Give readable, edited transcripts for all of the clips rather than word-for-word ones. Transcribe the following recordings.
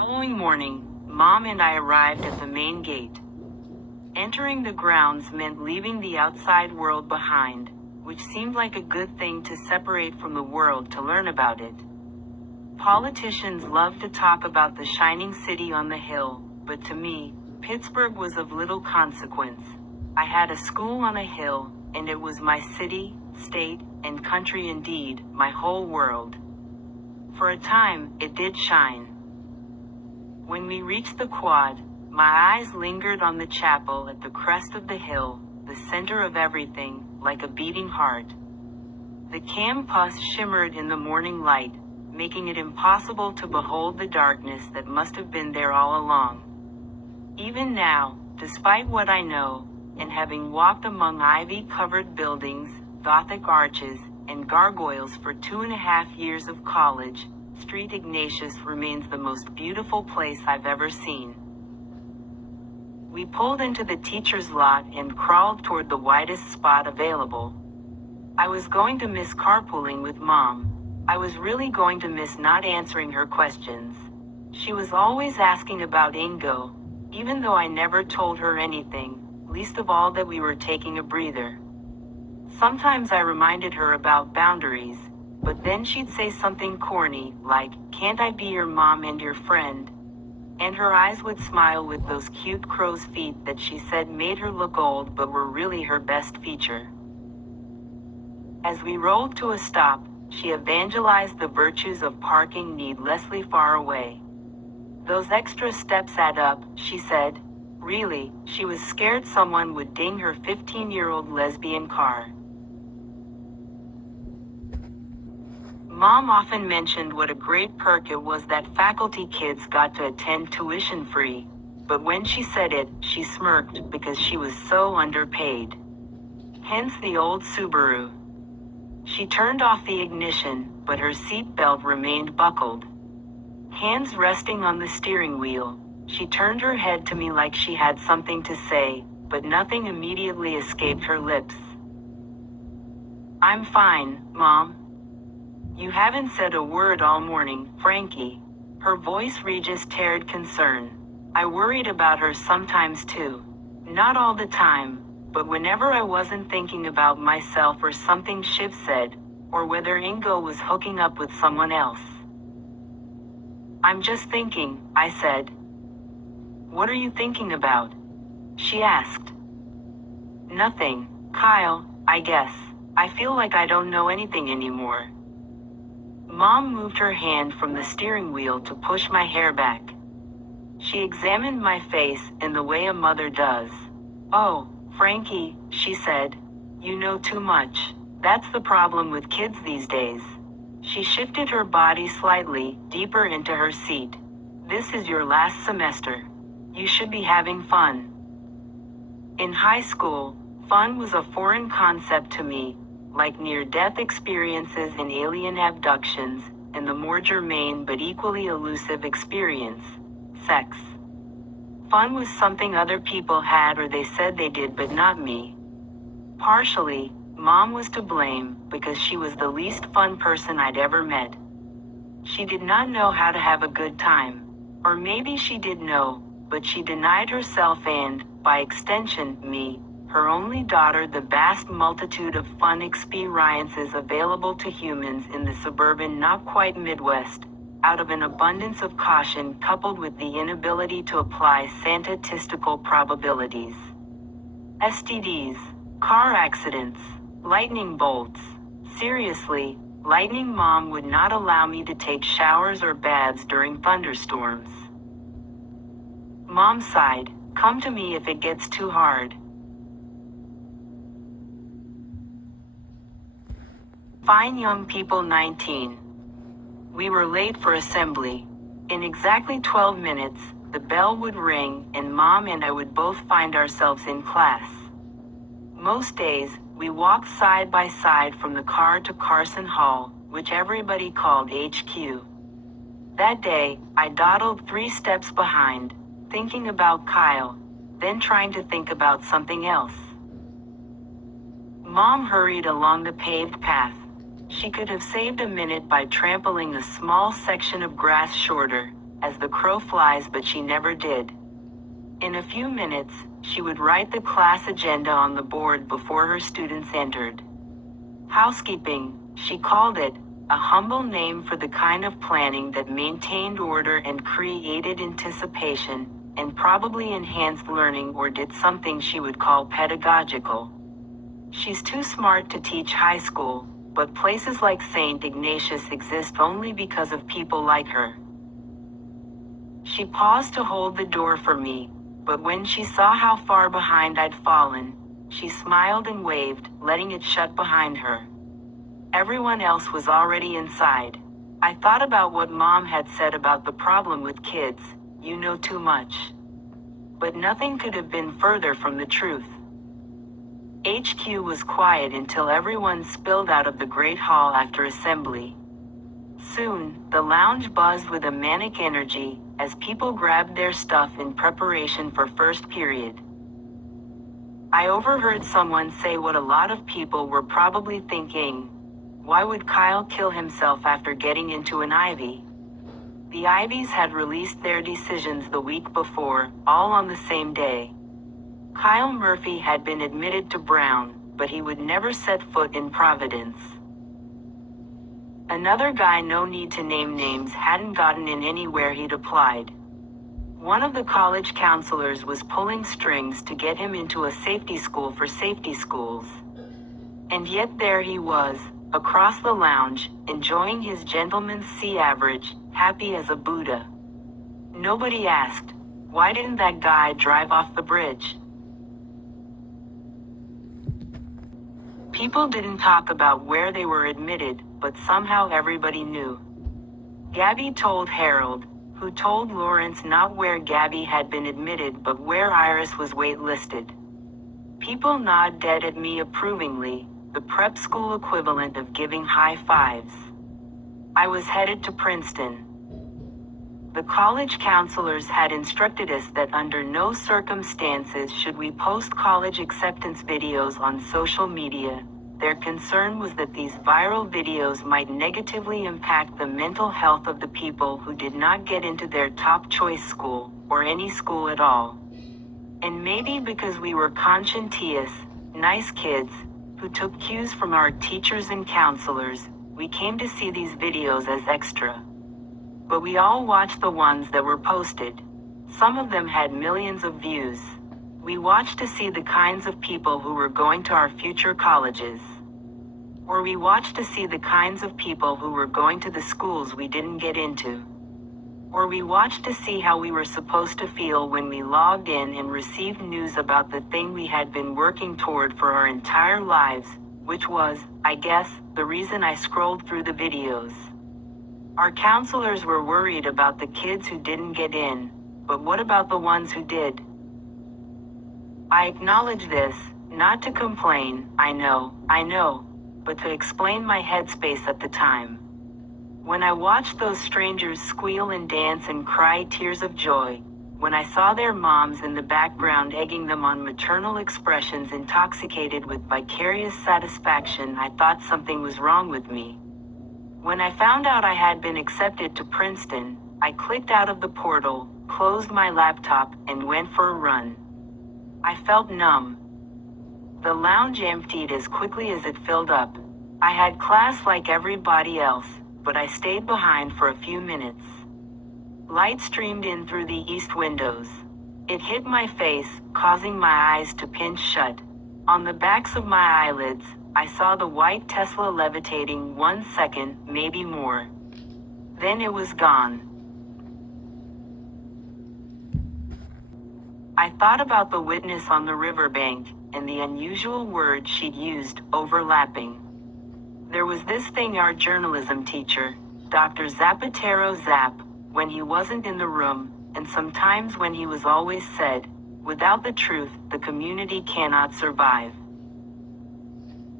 Following morning, Mom and I arrived at the main gate. Entering the grounds meant leaving the outside world behind, which seemed like a good thing to separate from the world to learn about it. Politicians love to talk about the shining city on the hill, but to me, Pittsburgh was of little consequence. I had a school on a hill, and it was my city, state, and country, indeed, my whole world. For a time, it did shine. When we reached the quad, my eyes lingered on the chapel at the crest of the hill, the center of everything, like a beating heart. The campus shimmered in the morning light, making it impossible to behold the darkness that must have been there all along. Even now, despite what I know, and having walked among ivy-covered buildings, Gothic arches, and gargoyles for 2.5 years of college, St. Ignatius remains the most beautiful place I've ever seen. We pulled into the teacher's lot and crawled toward the widest spot available. I was going to miss carpooling with Mom. I was really going to miss not answering her questions. She was always asking about Ingo, even though I never told her anything, least of all that we were taking a breather. Sometimes I reminded her about boundaries, but then she'd say something corny, like, "Can't I be your mom and your friend?" And her eyes would smile with those cute crow's feet that she said made her look old but were really her best feature. As we rolled to a stop, she evangelized the virtues of parking needlessly far away. "Those extra steps add up," she said. Really, she was scared someone would ding her 15-year-old lesbian car. Mom often mentioned what a great perk it was that faculty kids got to attend tuition free, but when she said it, she smirked because she was so underpaid. Hence the old Subaru. She turned off the ignition, but her seat belt remained buckled. Hands resting on the steering wheel, she turned her head to me like she had something to say, but nothing immediately escaped her lips. "I'm fine, Mom. You haven't said a word all morning, Frankie." Her voice registered concern. I worried about her sometimes too. Not all the time, but whenever I wasn't thinking about myself or something Shiv said, or whether Ingo was hooking up with someone else. "I'm just thinking," I said. "What are you thinking about?" she asked. "Nothing, Kyle, I guess. I feel like I don't know anything anymore." Mom moved her hand from the steering wheel to push my hair back. She examined my face in the way a mother does. "Oh, Frankie," she said, "you know too much. That's the problem with kids these days." She shifted her body slightly, deeper into her seat. "This is your last semester. You should be having fun." In high school, fun was a foreign concept to me, like near-death experiences and alien abductions, and the more germane but equally elusive experience, sex. Fun was something other people had or they said they did but not me. Partially, Mom was to blame, because she was the least fun person I'd ever met. She did not know how to have a good time. Or maybe she did know, but she denied herself and, by extension, me, her only daughter, the vast multitude of fun experiences available to humans in the suburban not quite Midwest, out of an abundance of caution coupled with the inability to apply statistical probabilities. STDs, car accidents, lightning bolts. Seriously, Lightning Mom would not allow me to take showers or baths during thunderstorms. Mom sighed, "Come to me if it gets too hard." Fine young people 19. We were late for assembly. In exactly 12 minutes, the bell would ring and Mom and I would both find ourselves in class. Most days, we walked side by side from the car to Carson Hall, which everybody called HQ. That day, I dawdled 3 steps behind, thinking about Kyle, then trying to think about something else. Mom hurried along the paved path. She could have saved a minute by trampling a small section of grass shorter, as the crow flies, but she never did. In a few minutes, she would write the class agenda on the board before her students entered. Housekeeping, she called it, a humble name for the kind of planning that maintained order and created anticipation, and probably enhanced learning or did something she would call pedagogical. She's too smart to teach high school, but places like St. Ignatius exist only because of people like her. She paused to hold the door for me, but when she saw how far behind I'd fallen, she smiled and waved, letting it shut behind her. Everyone else was already inside. I thought about what Mom had said about the problem with kids, you know too much. But nothing could have been further from the truth. HQ was quiet until everyone spilled out of the great hall after assembly. Soon, the lounge buzzed with a manic energy, as people grabbed their stuff in preparation for first period. I overheard someone say what a lot of people were probably thinking. Why would Kyle kill himself after getting into an Ivy? The Ivies had released their decisions the week before, all on the same day. Kyle Murphy had been admitted to Brown, but he would never set foot in Providence. Another guy, no need to name names, hadn't gotten in anywhere he'd applied. One of the college counselors was pulling strings to get him into a safety school for safety schools. And yet there he was, across the lounge, enjoying his gentleman's C average, happy as a Buddha. Nobody asked, why didn't that guy drive off the bridge? People didn't talk about where they were admitted, but somehow everybody knew. Gabby told Harold, who told Lawrence not where Gabby had been admitted but where Iris was waitlisted. People nod dead at me approvingly, the prep school equivalent of giving high fives. I was headed to Princeton. The college counselors had instructed us that under no circumstances should we post college acceptance videos on social media. Their concern was that these viral videos might negatively impact the mental health of the people who did not get into their top choice school, or any school at all. And maybe because we were conscientious, nice kids, who took cues from our teachers and counselors, we came to see these videos as extra. But we all watched the ones that were posted. Some of them had millions of views. We watched to see the kinds of people who were going to our future colleges. Or we watched to see the kinds of people who were going to the schools we didn't get into. Or we watched to see how we were supposed to feel when we logged in and received news about the thing we had been working toward for our entire lives, which was, I guess, the reason I scrolled through the videos. Our counselors were worried about the kids who didn't get in, but what about the ones who did? I acknowledge this, not to complain, I know, but to explain my headspace at the time. When I watched those strangers squeal and dance and cry tears of joy, when I saw their moms in the background egging them on, maternal expressions intoxicated with vicarious satisfaction, I thought something was wrong with me. When I found out I had been accepted to Princeton, I clicked out of the portal, closed my laptop, and went for a run. I felt numb. The lounge emptied as quickly as it filled up. I had class like everybody else, but I stayed behind for a few minutes. Light streamed in through the east windows. It hit my face, causing my eyes to pinch shut. On the backs of my eyelids, I saw the white Tesla levitating 1 second, maybe more. Then it was gone. I thought about the witness on the riverbank, and the unusual word she'd used, overlapping. There was this thing our journalism teacher, Dr. Zapatero Zap, when he wasn't in the room, and sometimes when he was, always said, without the truth, the community cannot survive.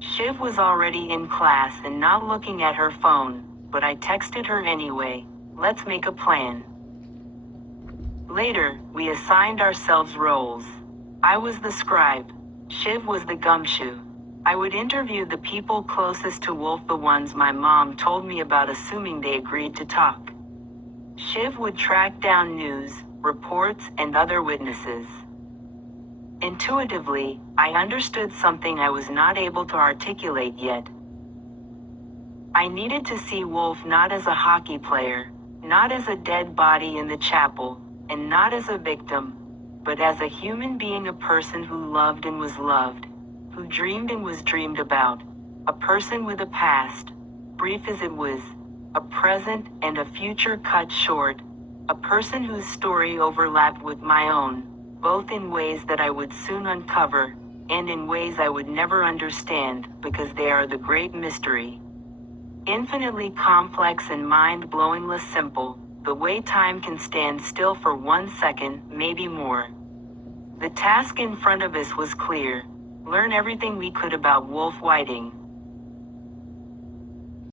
Shiv was already in class and not looking at her phone, but I texted her anyway, let's make a plan. Later, we assigned ourselves roles. I was the scribe. Shiv was the gumshoe. I would interview the people closest to Wolf, the ones my mom told me about assuming they agreed to talk. Shiv would track down news, reports, and other witnesses. Intuitively, I understood something I was not able to articulate yet. I needed to see Wolf not as a hockey player, not as a dead body in the chapel, and not as a victim, but as a human being, a person who loved and was loved, who dreamed and was dreamed about, a person with a past, brief as it was, a present and a future cut short, a person whose story overlapped with my own, both in ways that I would soon uncover, and in ways I would never understand, because they are the great mystery. Infinitely complex and mind-blowingly simple, the way time can stand still for 1 second, maybe more. The task in front of us was clear: learn everything we could about Wolf Whiting,